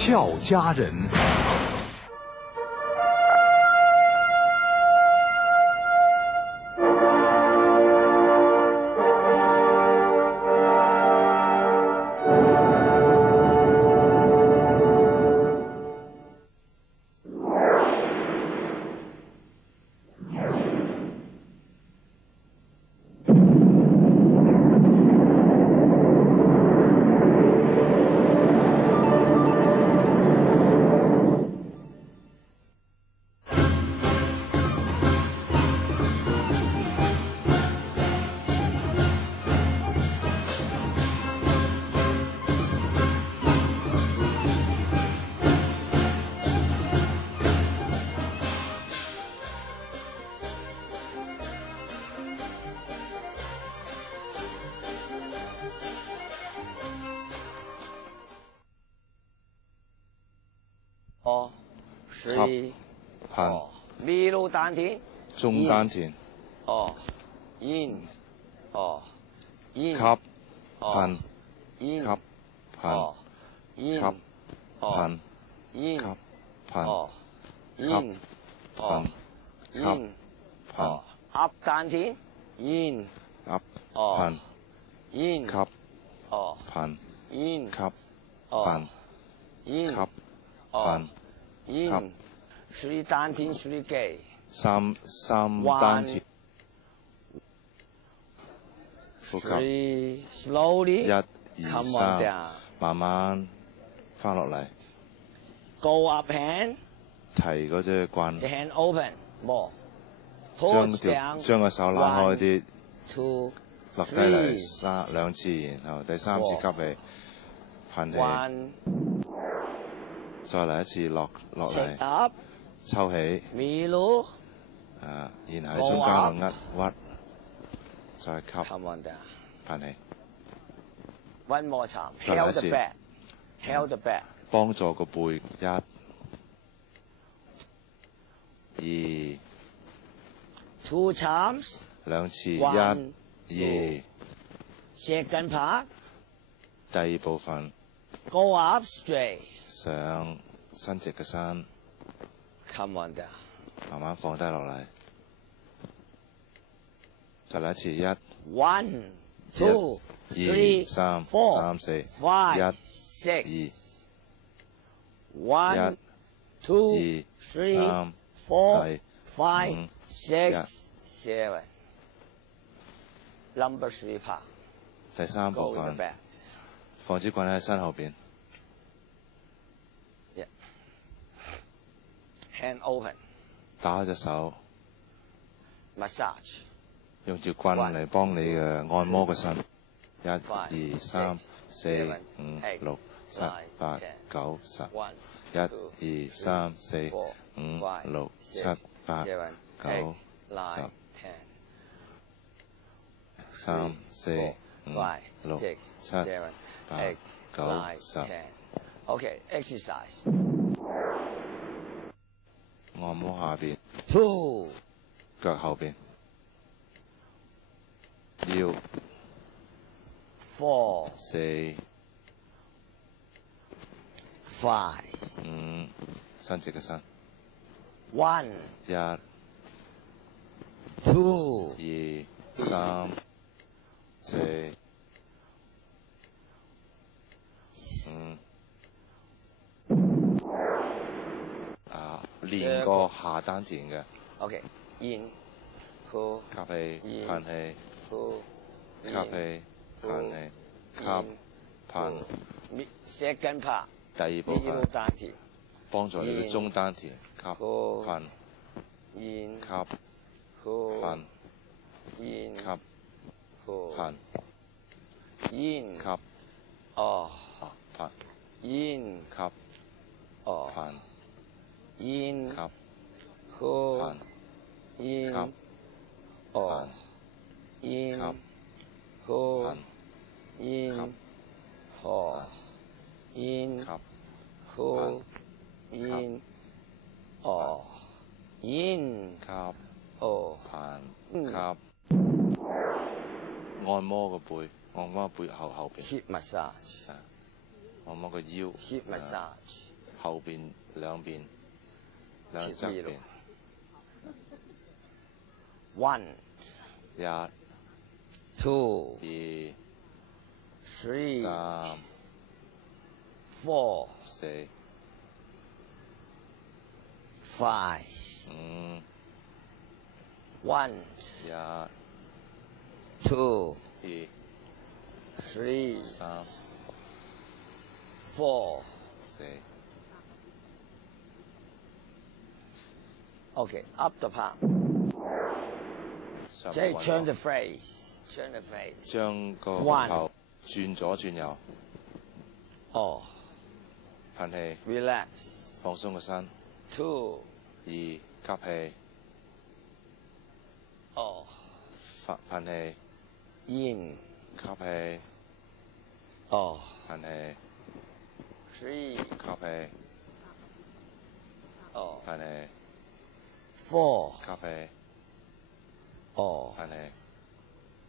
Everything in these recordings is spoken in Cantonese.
俏佳人。吸噴咪路丹田，中丹田咽吸噴咽吸噴咽吸噴咽吸噴咽噴咽噴噏丹田，咽吸噴咽吸噴咽吸噴咽吸噴咽水丹田水肌，三丹田呼吸slowly 1、2、 come on 3 down，慢慢翻落嚟， go up hand， 提嗰隻棍， the hand open more， 將個手拉開啲， two 落低嚟2次，然後第3次吸氣，噴氣， one 再嚟一次落 check 嚟， up 抽起，咪路然後喺中間度屈，再吸， come on down， 噴氣， one more time， 再嚟 held 一 the 次 back，held the back， 幫助個背1、2 two times 2次， one 1、2 second part 第二部分 go up straight， 上伸直嘅身， come on down， 慢慢放低落嚟，再嚟一次1、 one two 2、 three 3、 four 3、4 five 1、 six 2 one two 2、 three 3 four 4 five 5 six seven number three part 第3 go 部 in the 分 back， 放支棍喺身後邊， hand open 打開隻手， massage 用條棍嚟幫你嘅按摩個身，1、2、3、4、5、6、7、8、9、10 1、2、3、4、5、6、7、8、9、10 3、4、5、6、7、8、9、10 OK exercise 按摩下邊， two 腳後邊，腰 four 4、 five 5，伸直個身， one 1、 two 2、3、4、5。練個下丹田嘅， OK in呼吸氣in 噴氣，呼吸氣噴氣，吸噴。 second part 第二部咪路分丹田幫助你嘅中丹田，吸呼噴 in 吸呼噴 in 吸呼噴 in 吸哦噴 in 吸哦噴 in 吸呼噴 in 吸哦 in 呼噴 in 哦 in 吸呼 in 哦 in 吸哦噴吸，按摩個背，按摩背後邊， hip massage 按摩個腰 hip massage 後邊兩邊兩側邊。1 1 2 2 3 3 4 4 5 5 1 1 2 2 3 3 4 4 OK up the palm，上即係運 turn 落 the face，turn the face。將個 One 頭轉左轉右，哦噴氣， ，relax。放鬆個身。 2 2吸氣，哦噴氣， ，in 吸氣，哦噴氣， 3 吸氣，哦噴氣， 4吸氣，哦噴氣，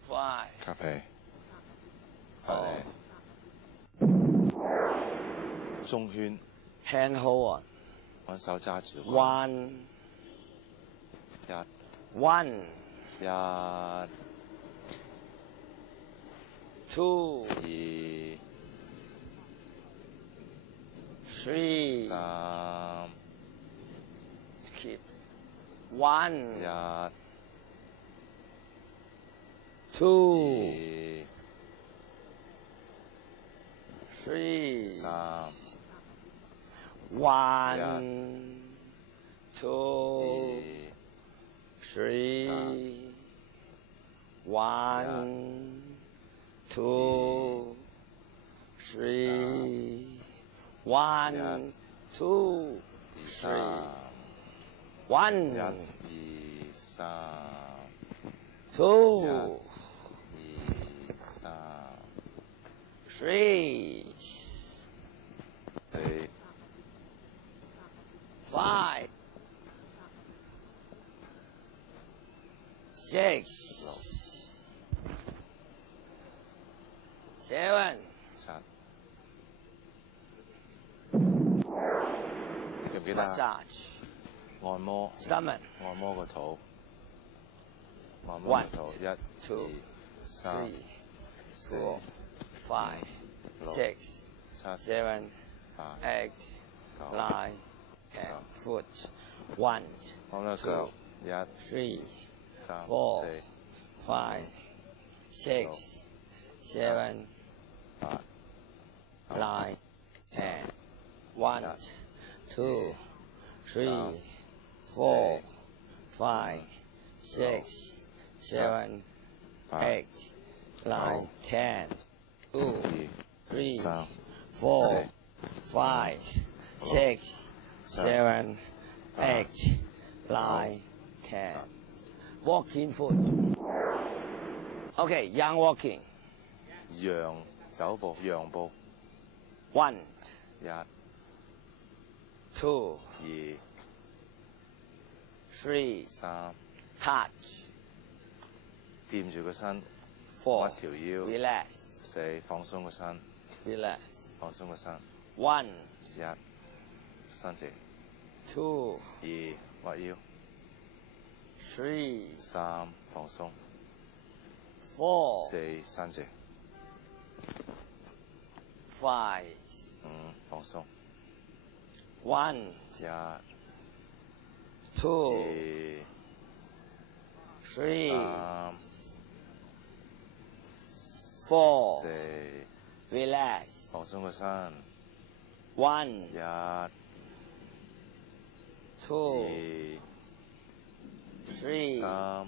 5吸氣，噴哦氣。中圈， hand hold on 揾手揸住。 1 1 1 1 2 2 3 3 keep 1 1 2 2 3 3 1 2 2 3 1 2 3 1 2 3 1 1 2 3 2 2 3 3 4 5 6 7 7記唔記得啊？ massage 按摩 stomach 按摩個肚，按摩個肚。 1 2 2 3 4 4 5 6 7 7 8 8 9 9 10 foot 1 按個腳。1 3 3 4 4 5 6 7 8 9 10 1 2 3 4 5 6 7 8 9 10 2 3 3 4 5 6 7 8 9 10 walking foot OK young walking 羊走步，羊步。 1 1 2 2 3 3 touch 掂住個身， 4 屈條腰。 relax 4放鬆個身， relax 放鬆個身。 1 1伸直， 2 2屈腰， 3 3放鬆， 4 4伸直， 5 5放鬆。 1 1 2 2 3 3 4 4 relax 放鬆個身。 1 1 2 2 3 3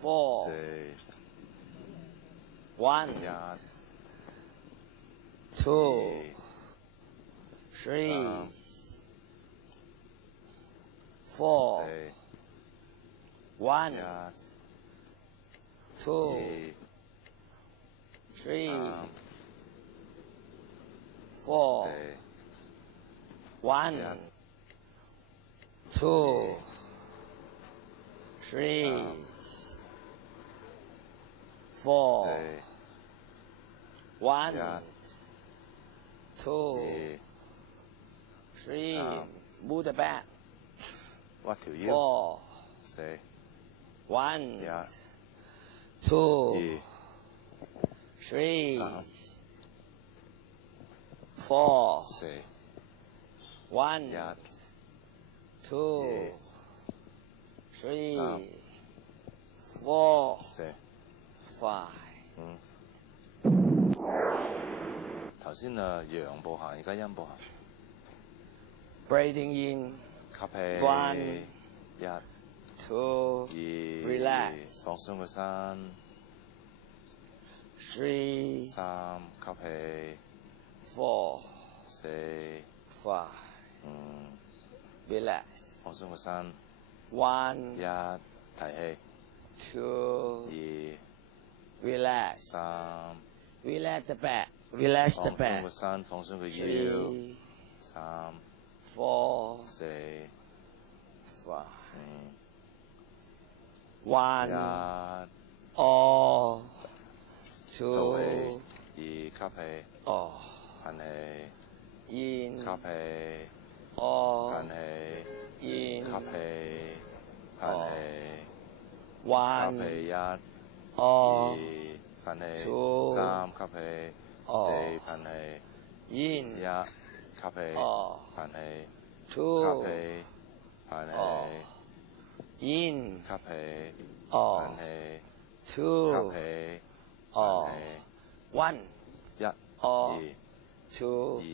4 4 1 1 2 3 3 4 4 1 1 2 3 3 4 1 2 3 4 1 2 two, 二 three, 三 move the back, 屈條腰， four, 四 one, 一 two, 二 three, 三 four, 四 one, 一 two, 二 three, 三 four, 四 five. 頭先陽步行，而家陰步行。 Breathing in, 吸氣 One 一 two, 二 relax. 放鬆個身， three, 三吸氣， four, 四 five. 五 Relax. 放鬆個身， One, 一提氣， two, 二 relax. 三 Relax the back. Relax 放 the 鬆 back. 個身，放鬆個腰， Three, 三 four, 四 five. 五 One, 一 all, 倒氣， two, 二吸氣， all, 噴氣， in, 吸氣， all, 噴氣， in, 吸氣，噴氣，吸 one, 氣一。 all, 二噴氣， two 三吸氣，四噴氣， in, 一吸氣， all, 噴氣，吸 two, 氣，噴 all, 氣， in, 吸氣， all, 噴氣，吸 two, 氣， all, 噴氣， one, 一 all, 二 two, 二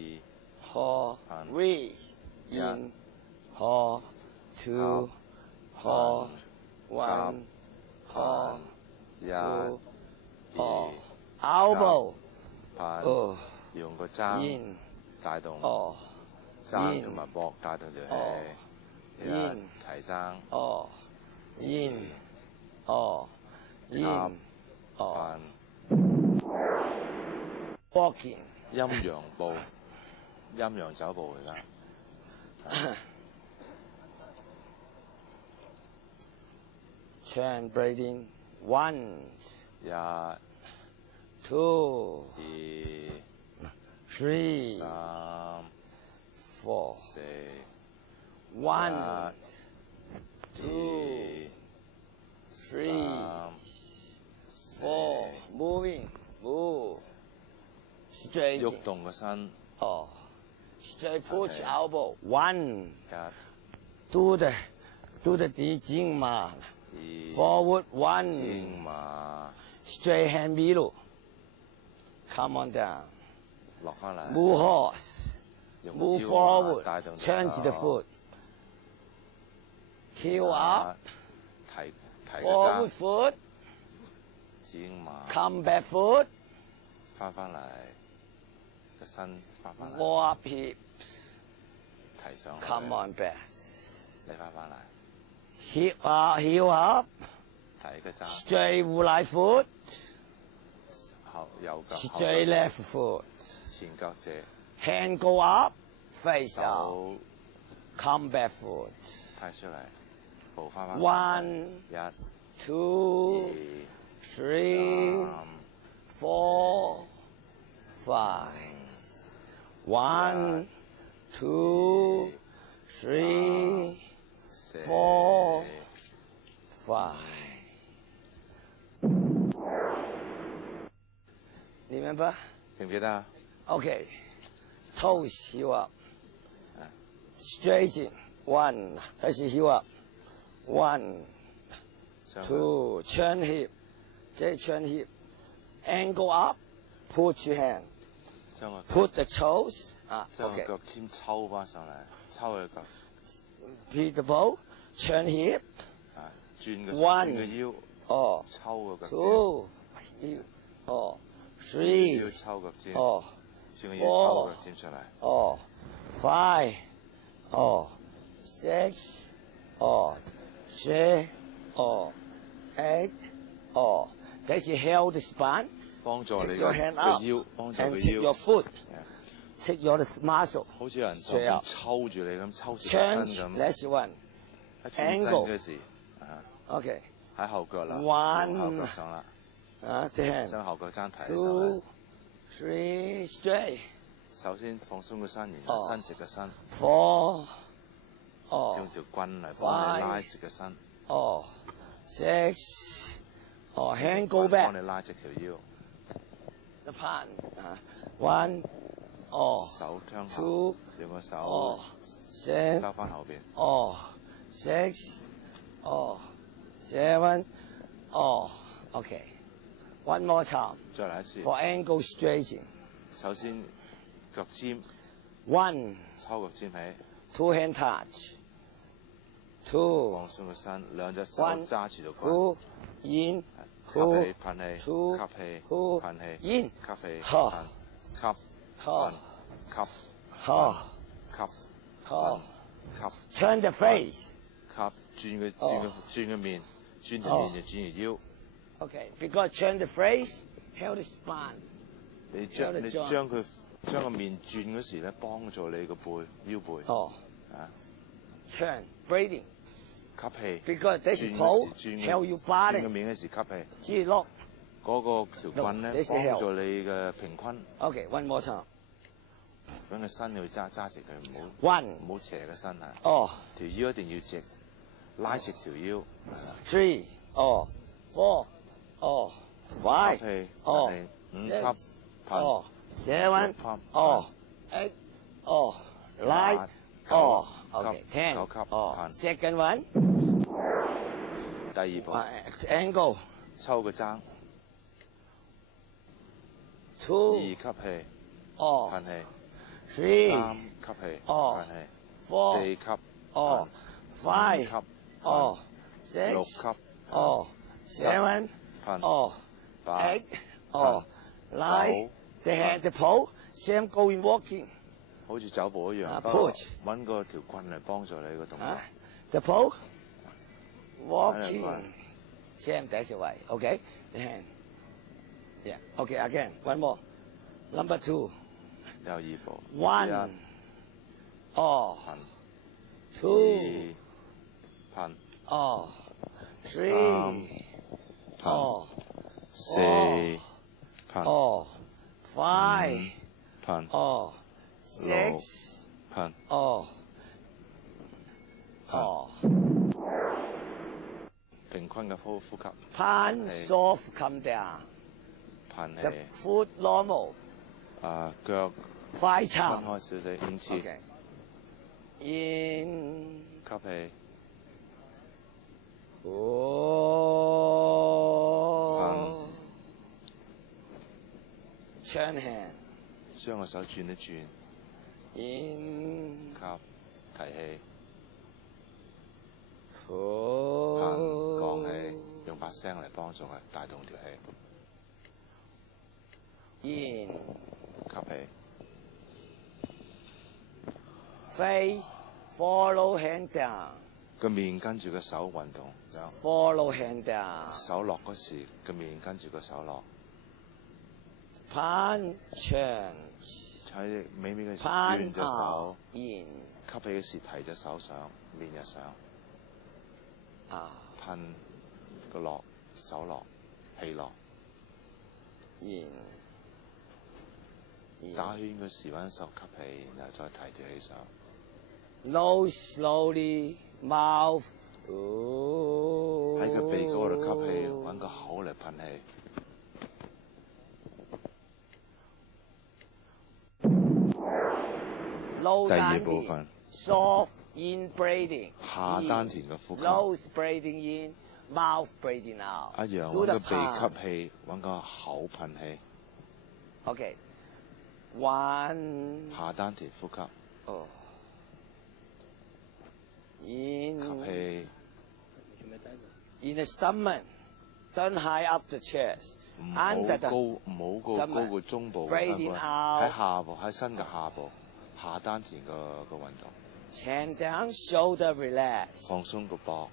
four, One. breathe, in, four, two, four, one, four, 一 two, 二 all, elbow, 噴， oh, 用個踭 in, 帶動 all, 踭 in 同埋膊帶動條哦氣，一 in 提踭 all, in, all, in, Up. all, 噴， walking, 陰陽步，陰陽走步嚟㗎。 turn, breathing, one, 一、 two, 二、 three, 三、 four, 四、 one, 一、 two, 二、 three, 三、 four, moving, move, straight, 喐動個身， oh, straight push Okay. elbow, one, 一、 do the 地筋嘛二、 forward, one, 肩馬 straight hand below, come on down, 落翻嚟， move horse, 用 move 腰馬 forward, 帶動隻 change the 腳 foot, heel up, 提個 forward 踭， foot, 肩馬 come back foot, 翻嚟，個身翻嚟， go up hip, 提上去， come on back, 你翻嚟， hip up, heel up, 提個踭， straight 烏拉 foot, 後右腳後 straight 腳 left foot, 前腳借 hand go up, face out, 手 come back foot, 踢出嚟，步翻翻 one, 一、 two, 二、 three, 三、 four, five, one, two, three, 四、 four, five. Remember? 記唔記得啊？ Okay. Toes heel up. Straighten. One. That's heel up. One, 將佢 two. Turn hip. Turn hip. Angle up. Put your hand. 將個 Put the toes. 將個 Okay. 腳尖抽翻上嚟，抽佢腳， Beat the ball. Turn hip. 轉個 One 轉個腰， Oh. 抽個腳尖， Two. Oh. 腰 Three. 抽腳尖， Oh. 轉個腰抽腳尖出嚟， Oh. Five. Oh. Six. Oh. Seven. Oh. Eight. Oh. That's your held spine. 幫助 Take 你 your 個 hand 個 up 腰，幫助 and 個 take your 腰， foot. Take your muscle. 好似有人就 Straight 咁 up. 抽住你咁，抽住個 Change. 身咁， That's one. 一轉身 Angle 嗰時， Okay. 喺後腳啦， One 後腳上啦， The hand. 將後腳踭提起上嚟 Two. Three. Straight. 首先放鬆個身，然後伸直個身， 4, 用條棍嚟幫你拉直個身， 6, hand go back， 幫你拉直條腰， the pan, 1, 手向 2, 後，用個手 3, 兜翻後邊， 6, 7, OK. One more time 再嚟一次。 for ankle straightening. 首先腳尖 1, 抽腳尖起， 2 hand touch. 2, 放鬆個身，兩隻手 1, 揸住條棍， 2, in, 吸 2, 氣噴氣， 2, 吸氣 2, 噴氣， in, 吸氣呵噴，吸呵噴，吸吸 turn the face. 吸，轉個面，轉條面就轉條腰。Okay, because turn the face, hold the spine. 你將個面轉嗰時咧，幫助你個背腰背。啊 Turn, breathing. 吸氣。 Because this 轉 pole 嗰時 help you 轉個 balance. 面嗰時吸氣。G lock. 嗰個條棍咧 this is 幫 help. 助你嘅平均， Okay, one more time. 將個身去揸直佢，1, 唔好斜個身啊。 oh, 條腰一定要直，拉直條腰。 3, 4, 5, 吸氣， 6, 5吸噴， 7, 噴 8, 9, okay, 10, 9吸 second one, 第二步 angle, 抽個踭， 2, 吸氣， oh, 噴氣， 3, 吸氣，哦噴氣， 4, 吸噴， 5, 吸 6, 吸 7, 噴， 8, 噴 9, the hand, the pole, same going walking. 好似走步一樣， push 揾個條棍嚟幫助你個動作。 The pole, walking, same that's the way. Okay, the hand. Yeah. Okay, again. One more. Number 2. 有二步， 1, 噴 2, 噴 3, 噴四噴 5, 噴 6, 噴 平均嘅呼吸， Pan soft, come down. 噴 The 氣， foot normal. 腳 5 分 times. 開少少5次， Okay. In. 吸氣， Oh. Turn hand. 將個手轉一轉， In. 吸，提氣， Oh. 噴，降氣，用把聲嚟幫助佢帶動條氣， In. 吸氣， Face. Follow hand down. 個面跟住個手運動，咁 Follow hand down. 手落嗰時個面跟住個手落， Pan change. 喺尾嘅時 Pan 轉隻手 out.，In. 吸氣嘅時提隻手上，面日上， 噴個落，手落，氣落。 In. 打圈嗰時揾手吸氣，然後再提條氣上。 Nose slowly. Mouth. Oh. 喺個鼻哥度吸氣，揾個口嚟噴氣。 Low 第二 down 部分 soft in breathing. 下丹田嘅呼吸， Nose breathing in, mouth breathing out. 一樣 Do 揾 the 個鼻 palm. 吸氣，揾個口噴氣。 Okay. 1. 下丹田呼吸， Oh. 吸 In. 氣， In the stomach. Don't high up the chest. 唔好 Under 高， the 唔好高過中部， breathing 喺 out. 下部，喺身嘅下部，下丹田個運動， Hand down, shoulder relax. 放鬆個膊，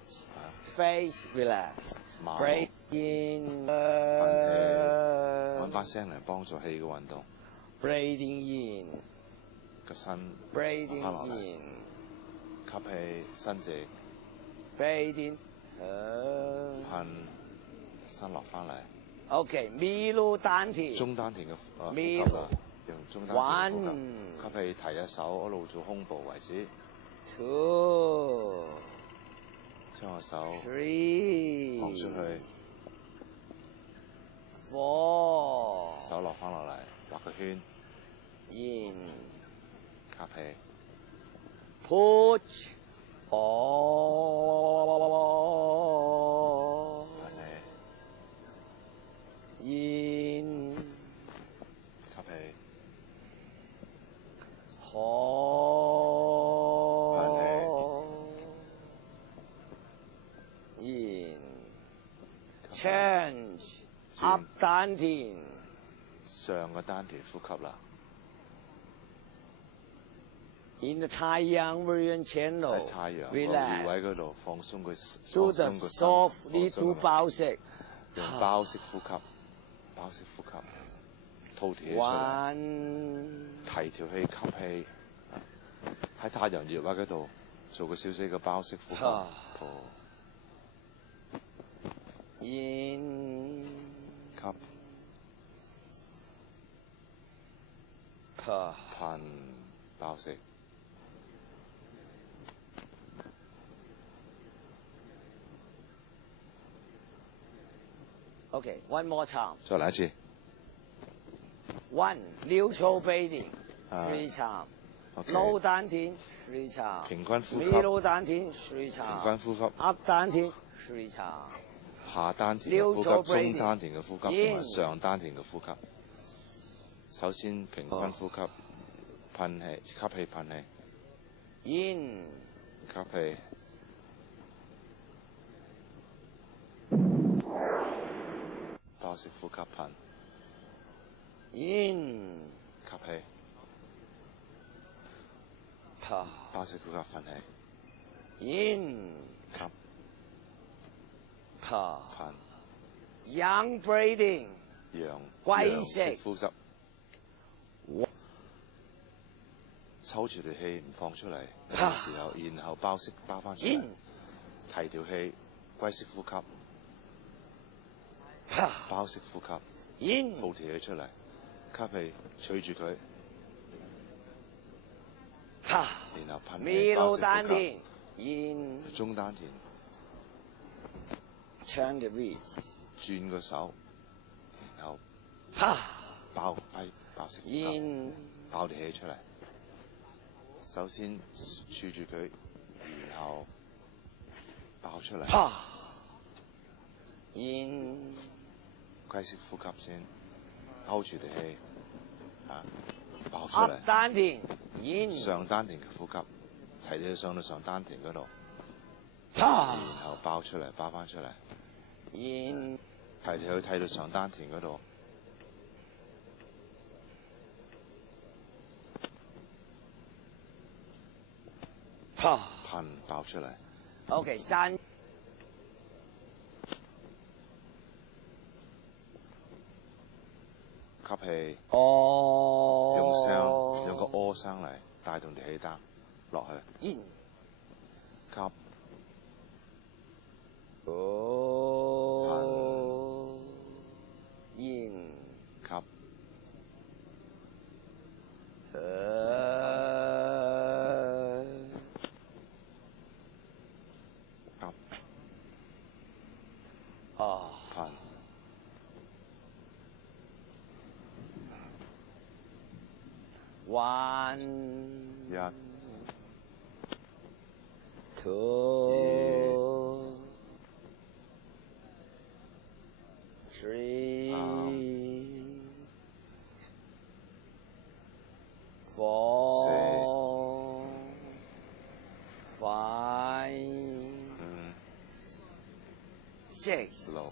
Face relax. 馬 Breathe in. 揾把聲嚟幫助氣嘅運動， Breathing in. 個身 Breathing 翻落嚟， in. 吸氣，伸直， Breathing. 噴，伸落翻嚟。 Okay, middle 丹田. 中丹田嘅呼吸 Middle 啦，用中丹田呼吸。 One 吸氣提一手，一路做胸部為止。 2 將個手 3放出去， 4手落翻落嚟，畫個圈。 in 吸氣， push all 噴氣， in 吸氣， hold in change up 丹田上個丹田呼吸啦。 in the 太陽 meridian channel 喺太陽個穴 relax 位嗰度放鬆佢， do 放 the 鬆個身， softly 放鬆 do 個包式用包式呼吸，包式呼吸，吐條氣出嚟， one 提條氣吸氣，喺太陽穴位嗰度做個少少嘅包式呼吸，啊吐 in 吸 push 噴包式， okay one more time 再嚟一次。 one neutral breathing 啊 three time OK low 丹田 three time 平均呼吸， middle 丹田 three 平 time 均呼吸， up 丹田 three time 下丹田嘅呼吸， Neutral 中 breathing 丹田嘅呼吸，同埋 In 上丹田嘅呼吸。首先平均呼吸，噴氣，吸氣噴氣， in 吸氣，包式呼吸噴， in 吸氣， push 包式呼吸噴氣， in 吸 push 噴， yang breathing 陽龜式陽式呼吸，抽住條氣唔放出嚟嘅時候，然後包式包翻出嚟 in，提條氣，龜式呼吸， push 包式呼吸。 in 吐條氣出嚟，吸氣吹住佢， push 然後噴氣， middle 丹包式呼吸田 in 中丹田， turn the wrist 轉個手，然後 push 包式呼吸， in 爆條氣出嚟。首先儲住佢，然後爆出嚟， push in 龜式呼吸先，勾住條氣，爆出 up 嚟。丹田 in 上丹田嘅呼吸，提你上到上丹田嗰度， push 然後爆出嚟，爆翻出嚟。 in 係你去睇到上丹田嗰度， push 噴爆出嚟， OK 三吸氣，哦用聲，用個柯聲嚟帶動條氣單落去， in 吸，哦 in 吸，吸，哦噴， one 一、 two three four five 五、 six 六、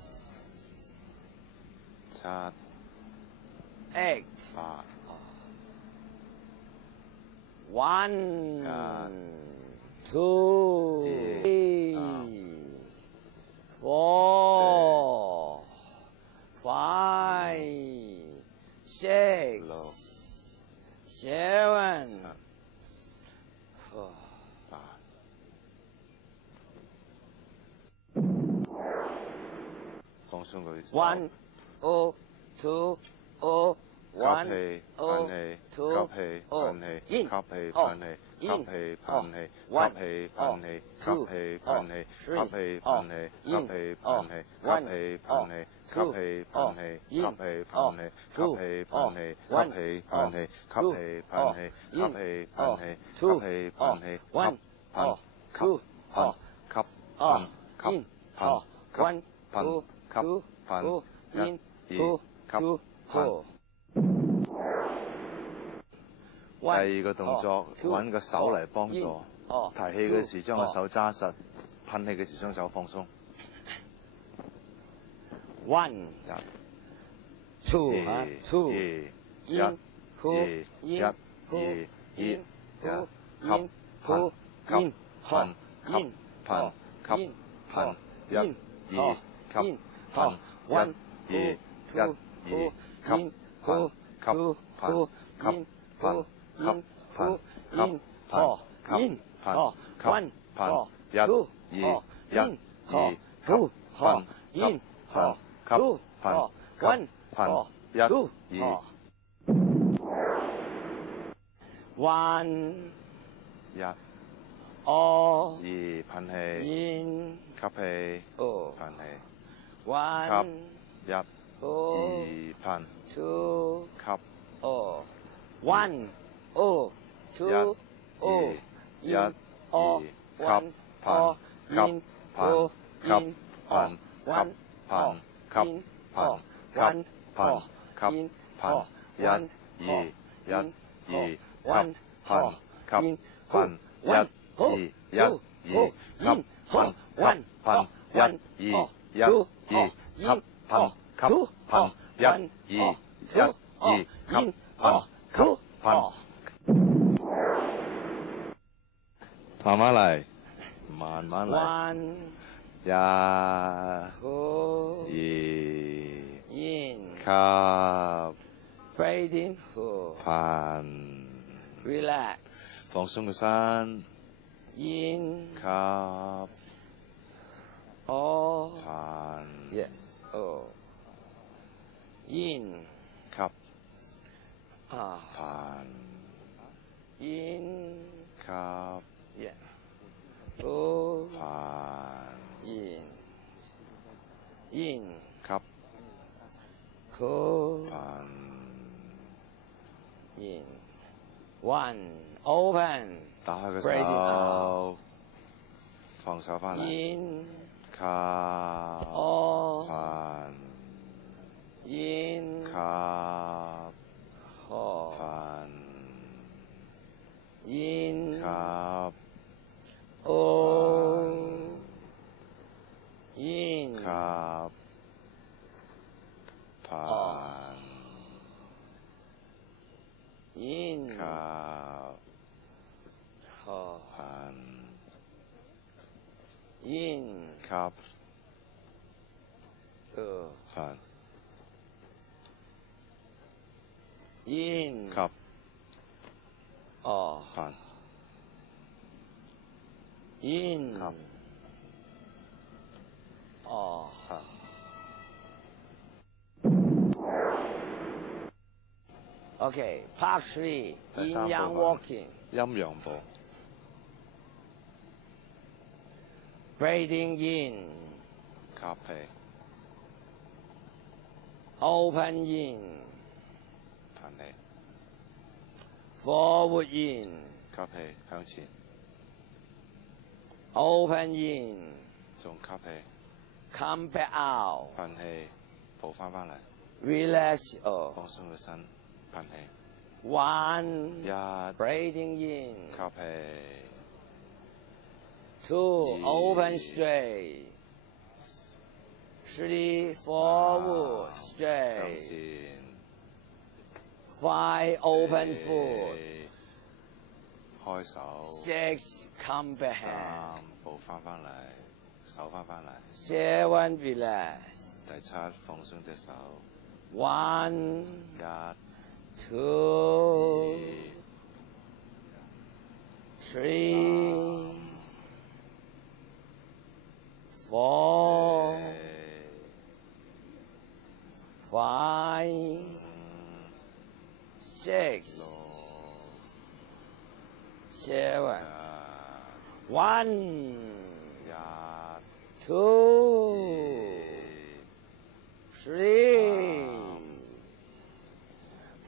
七、 eight 八、 one 一、 two 二 three four five six 六、 seven 七、八。放鬆佢手 one oh two oh One, 吸氣， oh, 噴氣， two, 吸氣， oh, 噴氣， in, 吸氣， oh, 噴氣， 吸 in, 氣， oh, 噴氣， one, 吸氣， oh, 噴氣，吸 two, 氣， oh, 噴氣， three, 吸氣， oh, 噴氣，吸 in, 氣， oh, 噴氣， one, 吸氣， oh, 噴氣，吸 two, 氣， oh, 噴氣， in, 吸氣， oh, 噴氣，吸 two, 氣， oh, 噴氣， one, 吸氣， oh, 噴氣， two, 吸氣， oh, 噴氣， in, 吸氣， oh, 噴氣， two, 吸氣， oh, 噴氣， one, 吸 oh, 噴 two, 吸 oh, 吸 oh, 噴 in, 吸 oh, 噴 one, 噴 two, 吸 two, 噴 two, 一 in, 二 two, 吸 two, 噴。 oh. 第二個動作，揾個手嚟幫助。提氣嘅時將個手揸實，噴氣嘅時將手放鬆。One, two, two, in, two, in, two, in, two, in, two, in, in, in, in, in, one, two, two, in, two, two, in, two, in, two, in, in, one, two, in, two, in, two, one, two, one, 一、oh, 二，噴氣， in, 吸氣， oh, 噴氣， one, 一、 oh, 二，噴， two, 吸， oh, one, oh, two, oh, 一、 in, 二， oh, 吸， one, 噴， oh, 吸， in, 噴， oh, 吸， in, 噴， one, 吸， oh, 噴， in, 吸， oh, 噴， one, 噴， oh, 吸， in, 噴， oh, 一、 one, 二， oh, 一、 in, 二， oh, 吸， one, 噴， 吸， in, 噴，一、 one, 二， oh, 一、 two, 二， oh, 吸， in, 噴， one, 噴， 一、 one, 二， oh, 一、 two, 二， oh, 吸， in, 噴， 吸， two, 噴， oh, 一、 one, 二， oh, 一、 two, 二， oh, 吸， in, 噴， oh, 吸， two, 噴。 oh. 慢慢嚟，慢慢嚟， One, 一、 two, 二， in, 吸， breathe in, two, 噴， relax, 放鬆個身， in, 吸， oh, 噴， yes, oh, in, 吸， ah, 噴， in, 吸， yeah, oh, 噴， in, 吸， two, 噴， in, one, open, 打開個 breathe 手，放手翻嚟， in, 吸， oh, 噴， in, 吸， oh, 噴， in, 吸， oh, in, 吸，噴， in, 吸， oh, 噴， in, 吸， oh, 噴， in, 吸， oh, 噴， in, 吸， oh. Okay, part 3, yin yang walking. 陰陽步， Breathing in, 吸氣， open in, 噴氣， forward in, 吸氣向前， open in, 仲吸氣， come back out, 噴氣，步翻嚟， relax, oh. 放鬆個身，噴氣， One, 一， breathing in, 吸氣， two, open straight, three, forward 向 straight, 前， five, open foot, 開手， six, come back hand, 三，步翻嚟，手翻嚟， seven, relax, 第七，放鬆隻手， one, 一， two, three, four, 四， five, 6, 7, 1, 2, 3,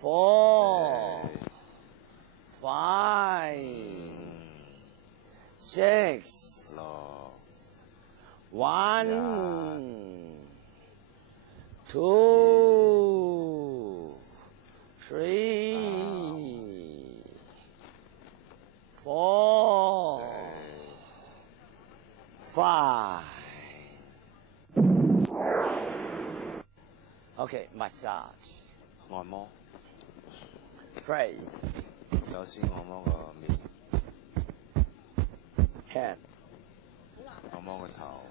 4, 5, 6, 1, 2, 3, 4, 5. Okay, massage. 按摩。 Phrase. 首先按摩個面， Head. 按摩個頭，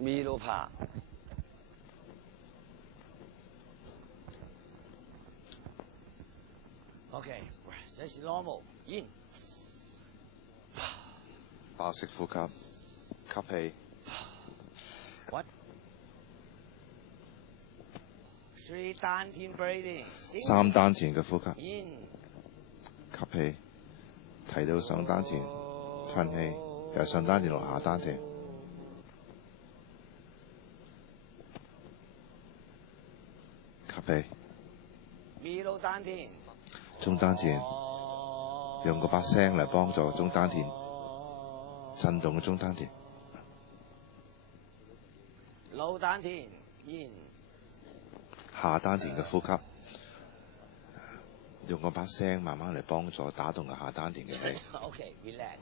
Middle part. Okay, this is normal. In. 爆式呼吸，吸氣， What? 3 單田 breathing. 三丹田嘅呼吸， In. 吸氣，提到上丹田，噴氣，由上丹田落下丹田，吸氣， Middle 單田. 中丹田，用嗰把聲嚟幫助中丹田，震動嘅中丹田， Low 單田. In. 下丹田嘅呼吸，用嗰把聲慢慢嚟幫助打動嘅下丹田嘅氣。 Okay, relax.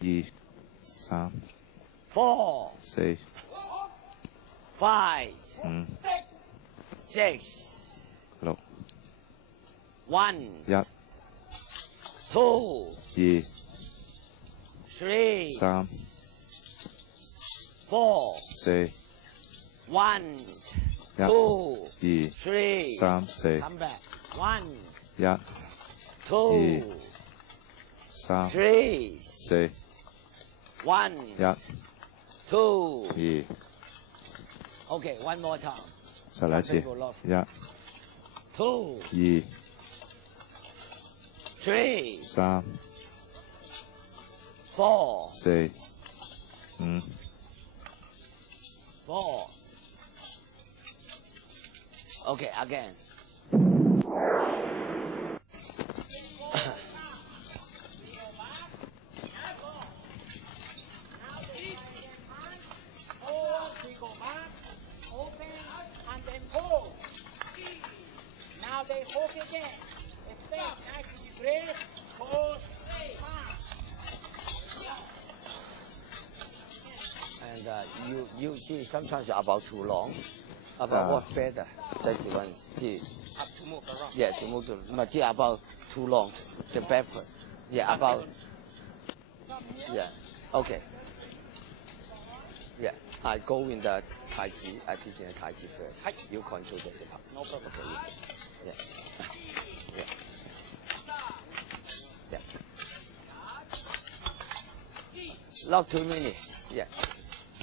2、3、 4, 4、 5, 5、 6, 6、 1, 1、 2, 2、 3, 3、 4, 4、 1, 1、 2, 2、 3, 3、4、 come back. 1, 1、 2, 3、 3, 4、 1, 1、 2. 2， Okay, one more time. 再嚟一次， 1、 2, 2、 3, 3、 4, 4、5、 4. Okay, again. Open and then hold. Now they hold again. Stay nice and breathe. Hold. And you see sometimes about too long. About what better? That's one. See, To move around. yeah, to move to. But see about too long. The backward. Yeah, about. Yeah. Okay. Yeah. I go in the Tai Chi. I teach in the Tai Chi first. You control the step. No problem. Okay. Yeah. Yeah. Yeah. Not 2 minutes. Yeah.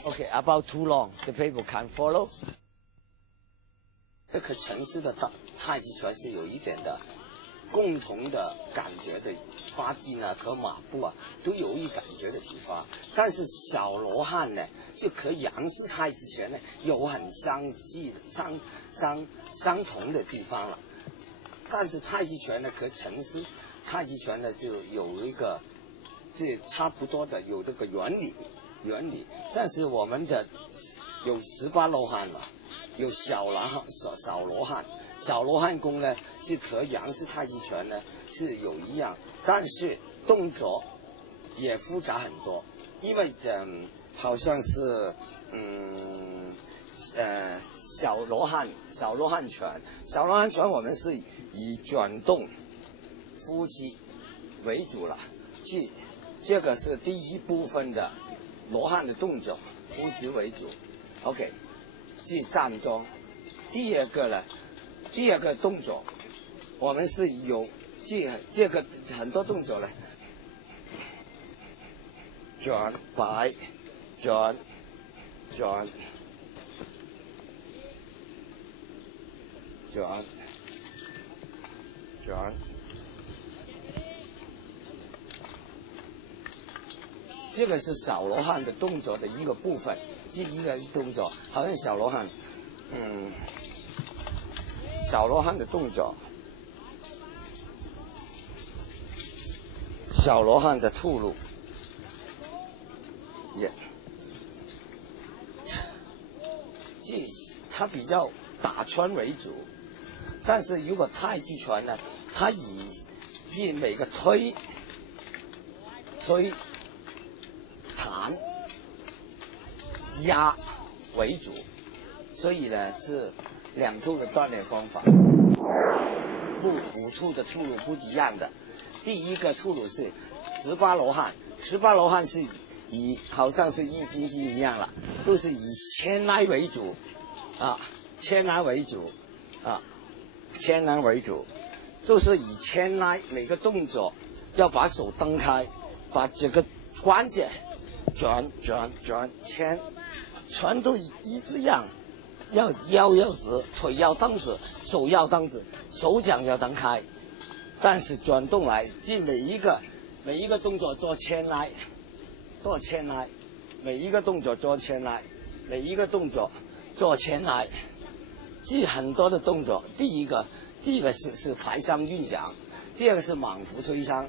Okay. About too long. The people can't follow. 这个城市的太极拳是有一点的共同的感觉的，发劲呢和马步啊都有一感觉的地方。但是小罗汉呢，就和杨氏太极拳呢有很相同的地方了。但是太极拳呢和城市太极拳呢就有一个这差不多的有这个原理。但是我们的有18罗汉了。有小罗汉，小罗汉功呢是和杨氏太极拳呢是有一样，但是动作也复杂很多，因为好像是小罗汉拳我们是以转动腹肌为主了，这个是第一部分的罗汉的动作，腹肌为主 ，OK。是站桩，第二个动作，我们是有这个很多动作呢，轉擺轉轉轉轉。這個是小羅漢的動作的一個部分，這一個動作好像小羅漢，小羅漢的動作，小羅漢的吐露，也，这它比較打拳為主，但是如果太極拳呢，它以每個推。彈壓為主，所以呢是兩種的鍛煉方法。五吐的吐露不一樣的。第一個吐露是18羅漢，18羅漢是好像是易筋經一樣了，都是以牽拉為主，牽拉為主，牽拉為主，都是以牽拉，每個動作要把手蹬開，把這個關節。轉牽，全都一樣，腰要直，腿要蹬直，手要蹬直，手掌要蹬開。但是轉動來，即每一個動作做牽拉，每一個動作做牽拉，每一個動作做牽拉。即很多的動作，第一個是排山運掌，第二個是猛虎推山，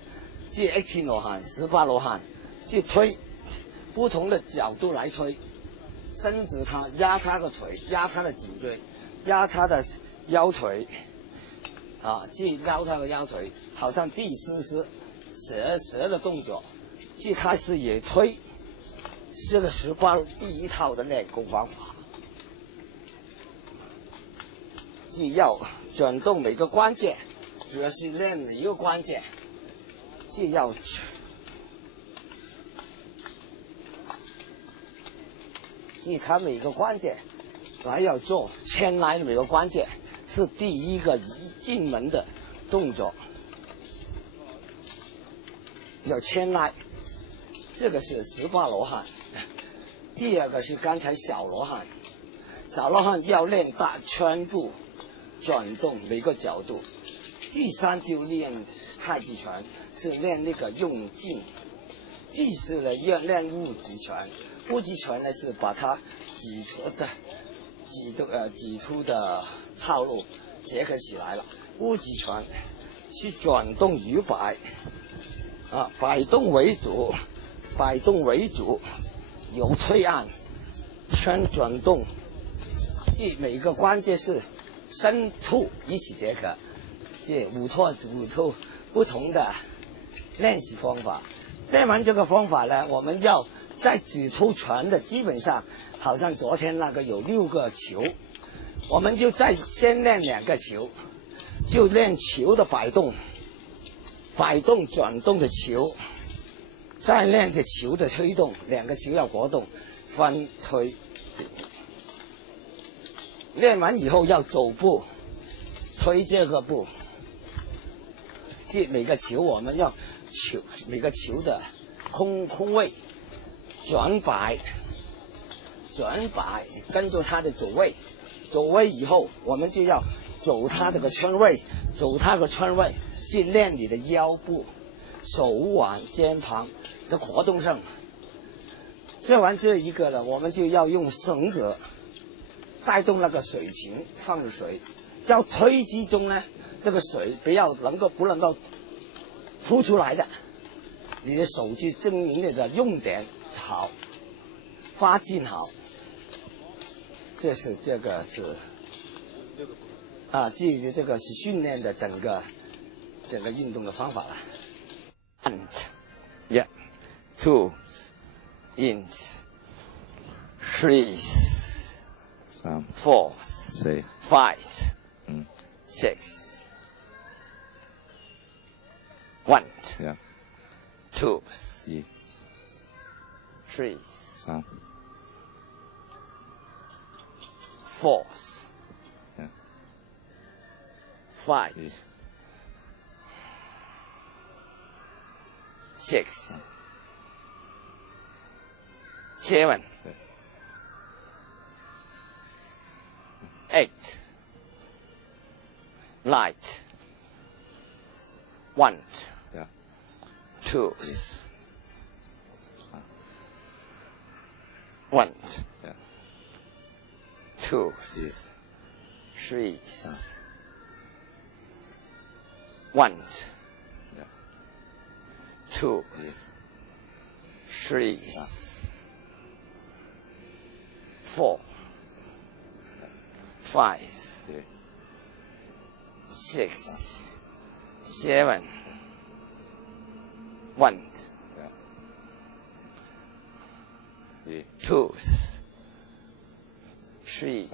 即18羅漢，18羅漢，即推。不同的角度來推，伸直它，壓它的腿，壓它的頸椎，壓它的腰腿，即壓它的腰腿，好像第四是蛇的動作，即它是也推，這個18第一套的練功方法，即要轉動每個關節，主要是練每一個關節，即要。即它每個關節來要做牽拉的每個關節是第一個進門的動作，要牽拉，這個是18羅漢。第二個是剛才小羅漢，小羅漢要練大全部轉動每個角度。第三就練太極拳，是練那個用勁。第四呢要練物極拳。物極拳呢是把它擠出的套路結合起來了。物極拳是轉動與擺，擺動為主，由推按圈轉動，即每個關節是伸吐一起結合，即五吐不同的練習方法。練完這個方法呢，我們要在指突拳的基本上，好像昨天那個有6個球，我們就再先練2個球，就練球的擺動轉動的球，再練這球的推動，2個球要活動，翻推。練完以後要走步，推這個步，即每個球我們要每個球的空位。轉擺，跟住它的走位以後，我們就要走它這個圈位，去練你的腰部、手腕、肩膀的活動上。做完這一個呢，我們就要用繩子帶動那個水情放水，要推之中呢，這個水不能夠呼出來的，你的手就證明你的用點好，發勁好，這個是至於這個是訓練的整個運動的方法了。1, 2, in, 3, 4, 5, 6, 1, 2, 3, 4, 5, 6, 7, 8, light, 1, 2, 1, 2, 3, 1, 2, 3, 4, 5, 6, 7, 1, 2, 3,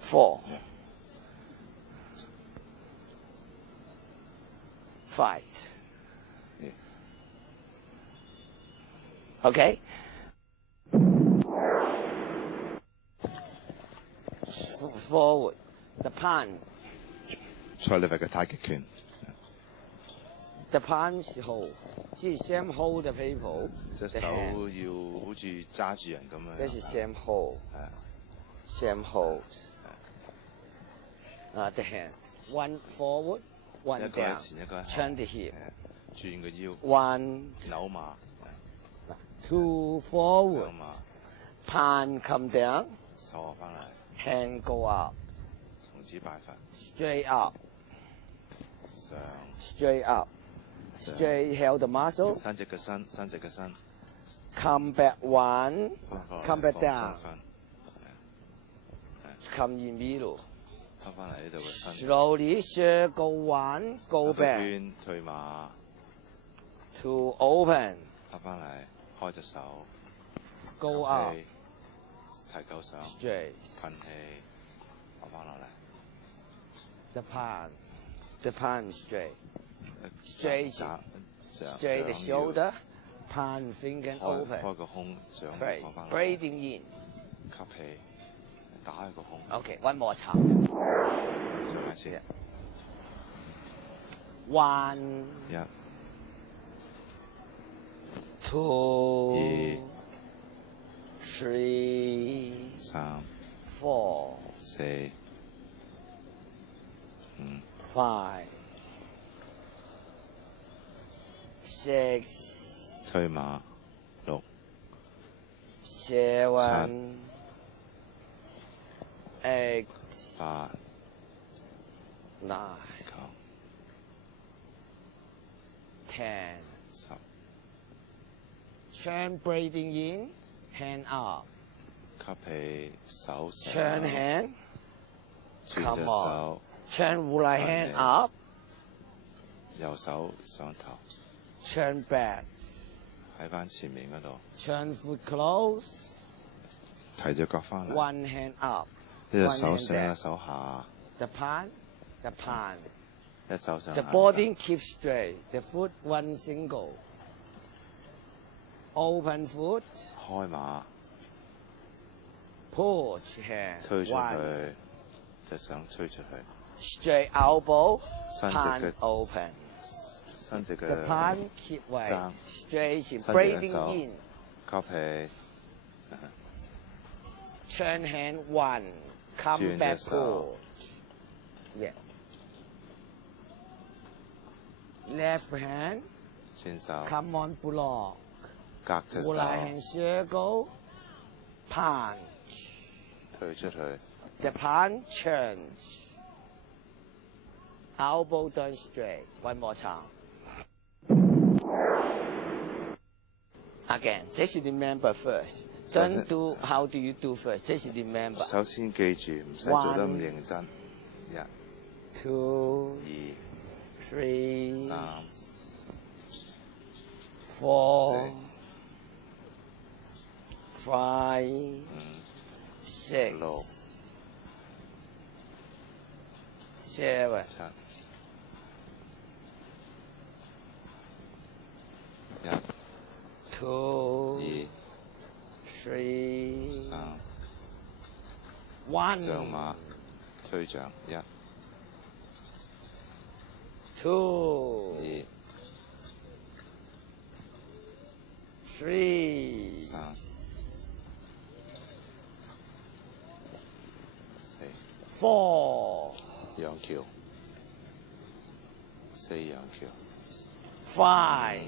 4, 5. Okay? Forward. The palm. 蔡李慧嘅太極拳。 The palm hold. 即係 same hold the people. 隻手要好似揸住人咁樣。This is same hold. Same hold. The hand. One forward, one 一個 down. 喺前，一個喺後。 Turn the hip. 轉個腰。 One, 扭馬。 two forward. 扭馬。 Palm come down. 手合翻嚟。 Hand go up. 從此拜佛。 Straight up. 上。 Straight up. Straight held the muscle. 伸直個身，伸直個身。 Come back one. Come back down. 翻 Come in middle. 翻翻嚟呢度個身。 Slowly circle one. Go back. 圈退馬。 Two open. 翻翻嚟，開隻手。 Go up. 提夠上。 Straight. 噴氣，放翻落嚟。 The palm. The palm straight. Straight. Straight the shoulder. Palm finger 開 open. 個胸，掌 Right. 放翻落嚟。 Breathing in. 吸氣，打開個胸。 Okay. One more time. 再一次。 One. 一、 Two. 二、 Three. 三、 Four. 四、 Five. Six. 推馬。六、 Seven. Eight. 八、 Nine. 九、 Ten. 十。 Turn breathing in. Hand up. 吸氣，手上。 Turn hand. 轉隻 Come 手， Turn right hand up. 右手上頭， Turn back. 喺翻前面嗰度， Turn foot close. 提隻腳翻嚟， One hand up. 一隻 one 手 hand 上，一 back. 隻手下， The palm. The palm. 一手上 The 下。 body keep straight. The foot one single. Open foot. 開馬， Push hand. 推出 One. 去，隻手推出去， Straight elbow. 伸直 Palm 嘅 open. 伸直 The 嘅 palm keep wide. Down. Straight in. 伸直嘅 Breathing 手， in. 吸氣， Turn hand one. Come 轉 back 隻手 push. Yeah. Left hand. 轉手， Come on block. 隔隻手， Right hand circle. Punch. 推出去， The palm turns. Elbow turn straight. One more time. Again, just remember first. Don't do how do you do first. Just remember. 首先記住，唔使做得咁認真， Two, 一、 three, 二、三、 four, five, six, 六、 seven, 七、一、 two, 二、 three, 三。 one, 上馬推掌，一、 two, 二、three 三、四， four 仰橋，四仰橋， five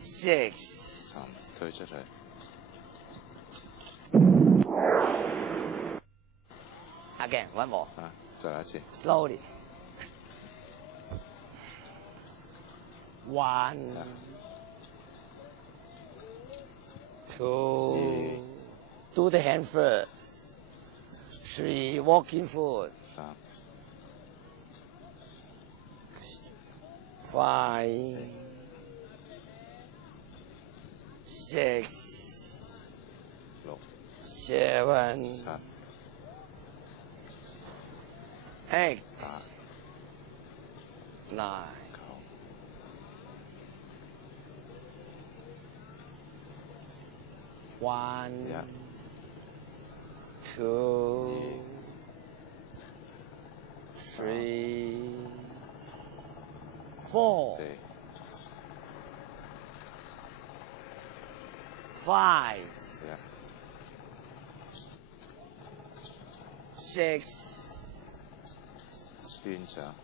six 沉推出去， again one more 啊，再嚟一次， slowly one two do the hand first three walking foot 三、 five six 六、 seven 七、 eight 八、 nine 九、 one 一、 two three four 四、 five 一、 six 圈掌、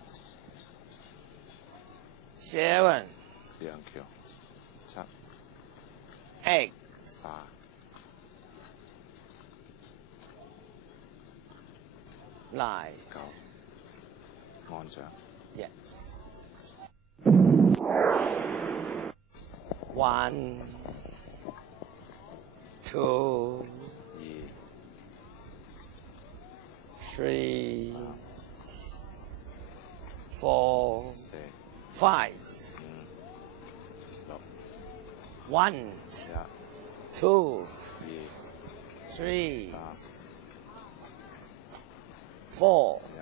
seven 仰橋、七、 eight 八、 nine 九、按掌， yeah one two 二、 three four 四、 five 六、 one 一、 two 二、 three 三、 four 一、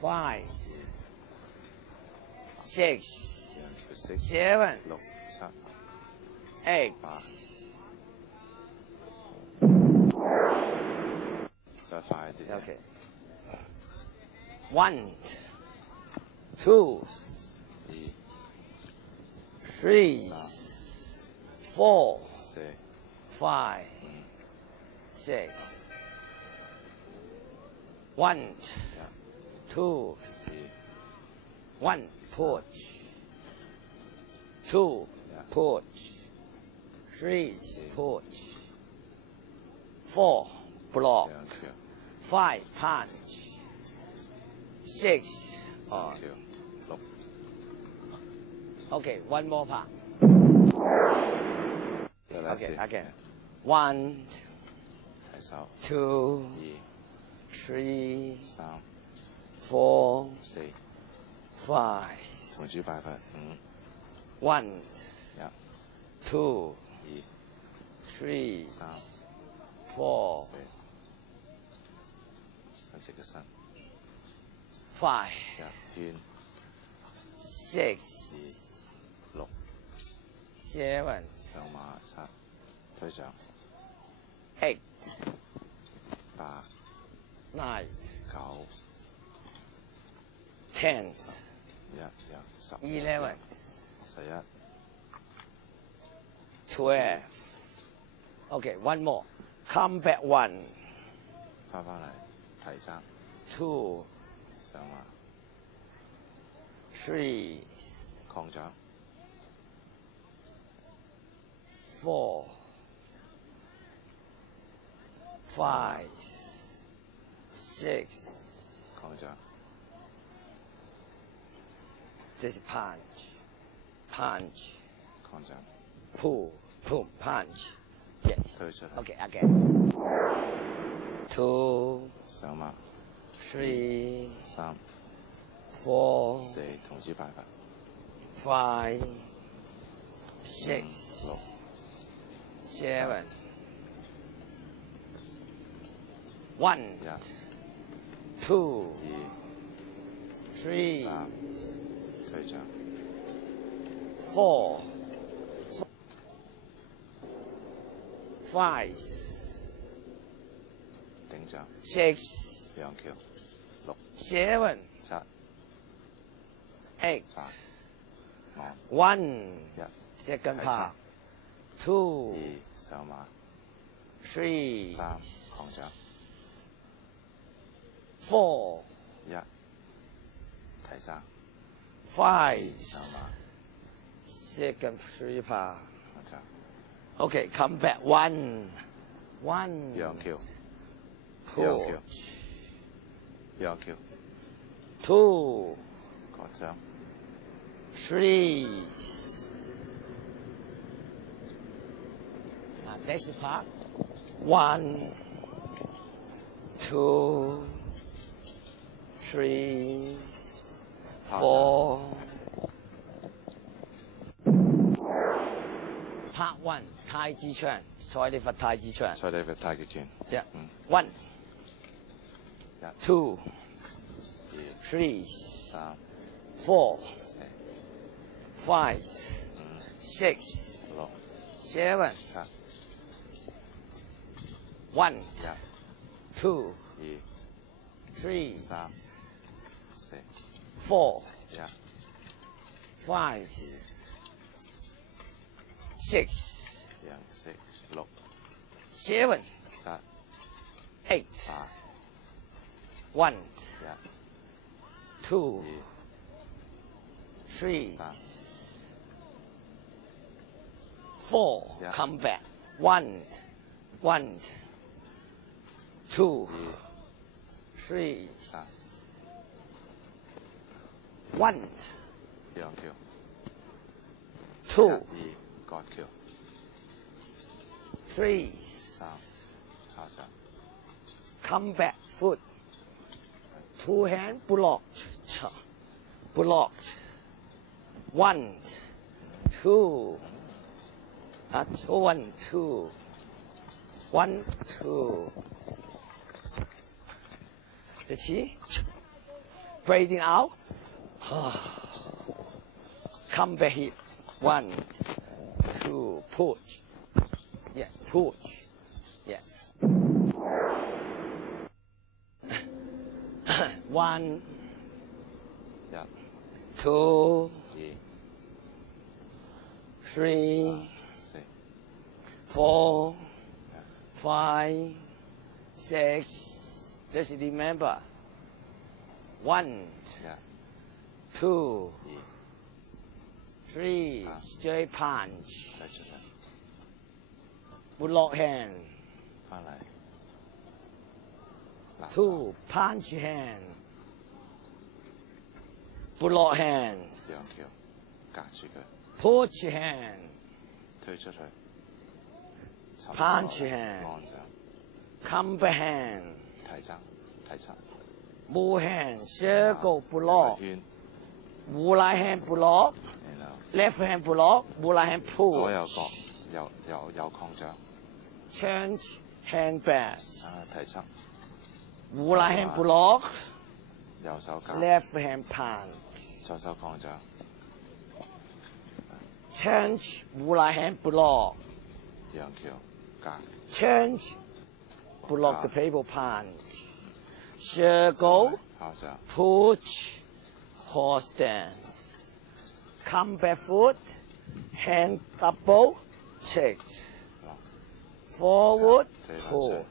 five 二、 six 仰橋四、 seven 六、七、 eight 八，再快啲。 okay one two 二、 three 三、 four 四、 five six one 一、 two 二、 one push two push three push four block 仰橋、 five punch six 三 on 橋、六、 okay one more part 再嚟一次。 okay again one 提手， two 二、 three 三、 four 四， five 同主拜佛，五、 one 一、 two 二、 three 三、 four 四，伸直個身， five 一圈， six 二、六， seven 上馬七，推掌， eight 八、 nine 九、 ten 一、有十、 11 11、 12 okay one more come back one 翻返嚟提踭， two 上馬 three 擴掌， four five six 擴掌， this is punch punch 擴掌， pull pull punch yes 推出嚟， okay again two 上馬 three 三、 four 四，同主拜佛， five six 六、 seven one 一、 two 二、 three 三，推掌， four five 頂掌， six 仰橋，六、 seven 七、 eight 八、按 One. 一 Second 提 part. 測 Two. 二上馬 Three. 三擴掌 Four. 一提揸 Five. 二上馬 Second three part. 擴掌 Okay, come back. One. One. 讓橋 Push. 讓橋 Two. 擴掌 Three. Next part. One. Two. Three. Four. Part one. 太極拳，蔡李佛太極拳。蔡李佛太極拳 Yeah. 嗯 One. 一 Two. 二 Three. 三 Four. 四 Five. 五 Six. 六 Seven. 七 One. 一 Two. 二 Three. 三四 Four. 一 Five. Six. 兩四六 Seven. 七 Eight. 八 One. 一 Two. 二 Three. 三 Four. Yeah. Come back. One. One. Two. 二 Three. 三 One. 讓橋 Two. 一二割橋 Three. 三敲掌 Come back. Foot. Two hand blocked. Blocked. One. Two. One, two. One, two. The chi. Breathing out. Come back hip. One, two. Push. Yeah, push. Yeah. One, 一 two, 二 three, 四 four, five, six. Just remember. One, 一 two, 二 three. Straight punch. 推出去 Block hand. 翻嚟立 Two. Punch hand. Block hand. 讓橋隔住佢 Push hand. 推出去沉 Punch 落嚟 hand. 按掌 Come back hand. 提爭提測 Move hand. Circle block. 圈 Move right hand block. 然後 Left hand block. Move right hand 左右 push. 角有擴掌 Change hand back. 提測 Move right hand block. 右手夾 Left hand punch. 左手擴掌 Change. Move right hand block. 讓橋隔 Change. Block the paper punch. Circle. 敲掌 Push. Horse stance. Come back foot. Hand double. Check. Forward. 這兩 Push.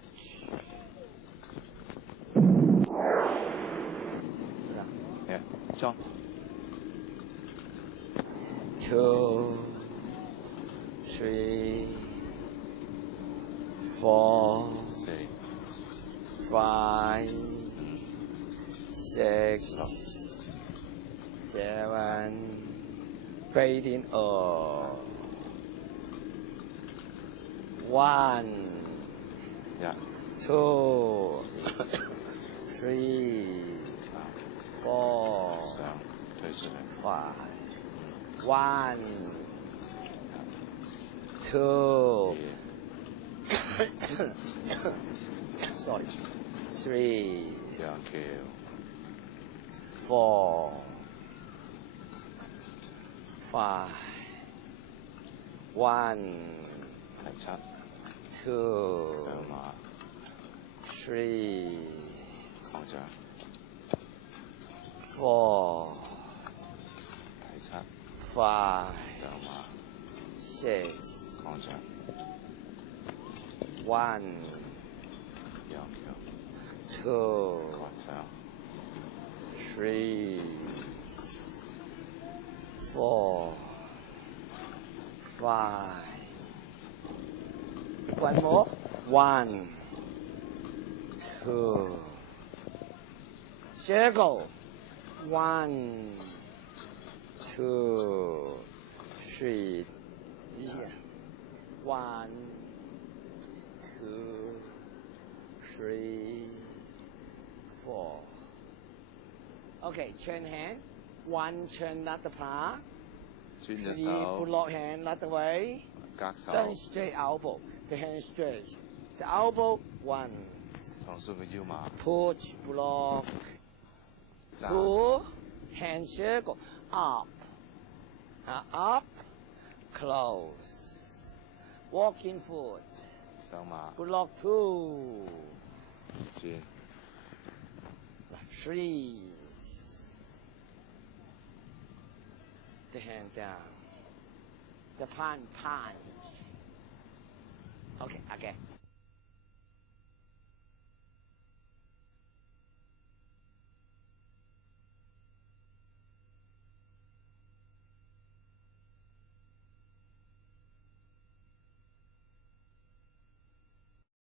隻 John Two, three, four, 四 five, six, seven, breathing up. One, 一 two, three, 三 four, 上推出嚟 five. One, two, 二 sorry, three, 讓橋 four, five. One, 提測 two, 上馬 three, 擴掌 four, 提測 5, 上馬 6, 廣場 1, 楊橋 2, 國獎 3, 4, 5. One more. 1, 2. Circle. 1, 2, 3. Yeah. 1, 2, 3, 4. Okay, turn hand. 1, turn not the part. 轉隻 3, 手 put lock hand not the way. 隔手 Turn straight elbow. The hand straight. The elbow. 1. 放鬆個腰馬 Push, block. 站 2. Hand circle. Up. Up. Close. Walking foot. 上馬 Block 2. 轉 3. The hand down. The punch. Okay, again.